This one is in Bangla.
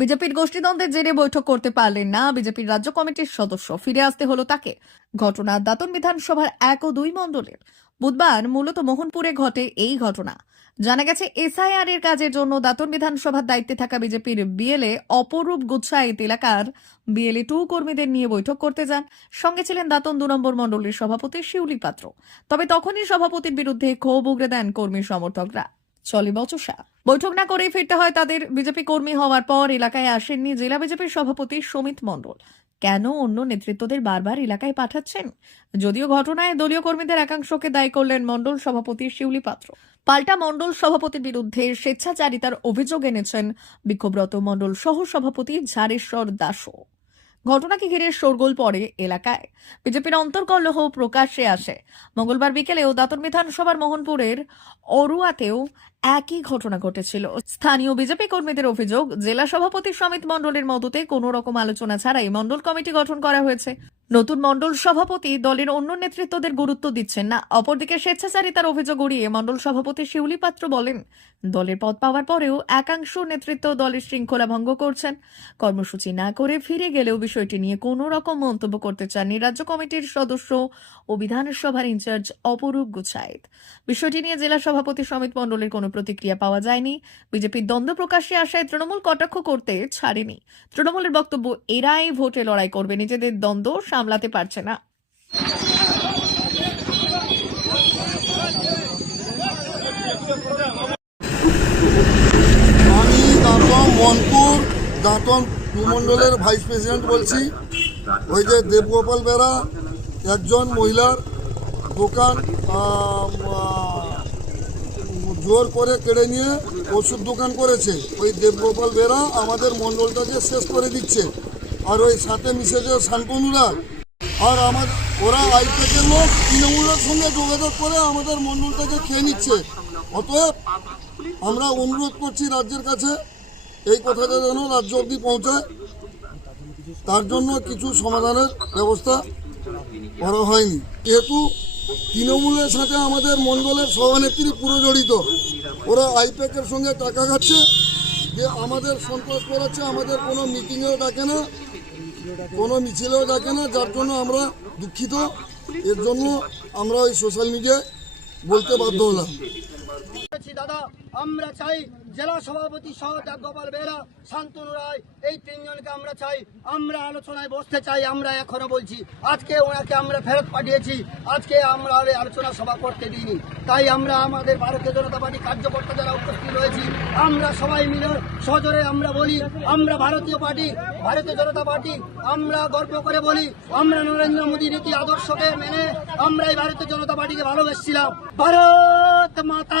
বিজেপির গোষ্ঠীদ্বন্দ্বের জেরে বৈঠক করতে পারলেন না বিজেপির রাজ্য কমিটির সদস্য। ফিরে আসতে হলো তাকে। ঘটনা দাতন বিধানসভার এক ও দুই মণ্ডলের। বুধবার মূলত মোহনপুরে ঘটে এই ঘটনা। জানা গেছে, এসআইআর এর কাজের জন্য দাতন বিধানসভার দায়িত্বে থাকা বিজেপির বিএলএ অপরূপ গুচ্ছাইত এলাকার বিএলএ টু কর্মীদের নিয়ে বৈঠক করতে যান। সঙ্গে ছিলেন দাতন দু নম্বর মণ্ডলের সভাপতি শিউলি পাত্র। তবে তখনই সভাপতির বিরুদ্ধে ক্ষোভ উগরে দেন কর্মী সমর্থকরা। চলে বচসা। বৈঠক না করেই ফিরতে হয় তাদের বিজেপি কর্মী হওয়ার পর, এলাকায় আসেননি জেলা বিজেপির সভাপতি সমিত মণ্ডল। কেন অন্য নেতৃত্বদের বারবার এলাকায় পাঠাচ্ছেন? যদিও ঘটনায় দলীয় কর্মীদের একাংশকে দায়ী করলেন মণ্ডল সভাপতি শিউলি পাত্র। পাল্টা মণ্ডল সভাপতির বিরুদ্ধে স্বেচ্ছাচারিতার অভিযোগ এনেছেন বিক্ষোভরত মণ্ডল সহ সভাপতি ঝাড়েশ্বর দাসও। ঘটনাকে ঘিরে শোরগোল পড়ে এলাকায়। বিজেপির অন্তর্কলহ প্রকাশ্যে আসে। মঙ্গলবার বিকেলেও দাতন বিধানসভার মোহনপুরের অরুয়াতেও একই ঘটনা ঘটেছিল। স্থানীয় বিজেপি কর্মীদের অভিযোগ, জেলা সভাপতি সমিত মণ্ডলের মদতে কোনো রকম আলোচনা ছাড়াই মণ্ডল কমিটি গঠন করা হয়েছে। নতুন মণ্ডল সভাপতি দলের অন্য নেতৃত্বদের গুরুত্ব দিচ্ছেন না। অপরদিকে স্বেচ্ছাচারিতার অভিযোগ উড়িয়ে মণ্ডল সভাপতি শিউলি পাত্র বলেন দলের পদ পাওয়ার পরেও একাংশ নেতৃত্ব দলের শৃঙ্খলা ভঙ্গ করছেন। কর্মসূচি না করে ফিরে গেলেও বিষয়টি নিয়ে কোনো রকম মন্তব্য করতে চাননি রাজ্য কমিটির সদস্য ও বিধানসভার ইনচার্জ অপরূপ গুছাইত বিষয়টি নিয়ে জেলা সভাপতি সমিত মণ্ডলের কোনো প্রতিক্রিয়া পাওয়া যায়নি। বিজেপির দ্বন্দ্ব প্রকাশ্যে আসায় তৃণমূল কটাক্ষ করতে ছাড়েনি। তৃণমূলের বক্তব্য, এরাই ভোটে লড়াই করবে, নিজেদের দ্বন্দ্ব সামলাতে পারছে না আমি দাঁতন মনপুর, দাঁতন ভূমণ্ডলের ভাইস প্রেসিডেন্ট বলছি। ওই যে দেবগোপাল বেরা, একজন মহিলার দোকান জোর করে কেড়ে নিয়ে ওষুধ দোকান করেছে। ওই দেবগোপাল বেরা আমাদের মণ্ডলটাকে শেষ করে দিচ্ছে। আর ওই সাথে মিশেছে শান্তনুরা, আর আমার, ওরা আইটেকের লোক তৃণমূলের সঙ্গে যোগাযোগ করে আমাদের মণ্ডলটাকে খেয়ে নিচ্ছে। অতএব আমরা অনুরোধ করছি রাজ্যের কাছে এই কথাটা যেন রাজ্য অবধি পৌঁছায়, তার জন্য কিছু সমাধানের ব্যবস্থা করা হয়নি। যেহেতু তৃণমূলের সাথে আমাদের মণ্ডলের সভানেত্রী পুরো জড়িত, ওরা আইপ্যাকের সঙ্গে টাকা খাচ্ছে, যে আমাদের সন্ত্রাস করাচ্ছে, আমাদের কোনো মিটিংয়েও ডাকে না, কোনো মিছিলেও ডাকে না, যার জন্য আমরা দুঃখিত। এর জন্য আমরা ওই সোশ্যাল মিডিয়ায় বলতে বাধ্য হলাম। দাদা আমরা চাই জেলা সভাপতি সহ গোপাল বেরা শান্তনু রায়, এই তিনজনকে আমরা চাই, আমরা আলোচনায় বসতে চাই, আমরা এখনও বলছি, আজকে ওনাকে আমরা ফেরত পাঠিয়েছি, আজকে আমরা আলোচনা সভা করতে দিইনি। তাই আমরা আমাদের ভারতীয় জনতা পার্টি কার্যকর্তা যারা উপস্থিত রয়েছি, আমরা সবাই মিলে সজোরে আমরা বলি, আমরা ভারতীয় পার্টি, ভারতীয় জনতা পার্টি, আমরা গর্ব করে বলি, আমরা নরেন্দ্র মোদী নীতি আদর্শকে মেনে আমরা এই ভারতীয় জনতা পার্টিকে ভালোবেসছিলাম। ভারত মাতা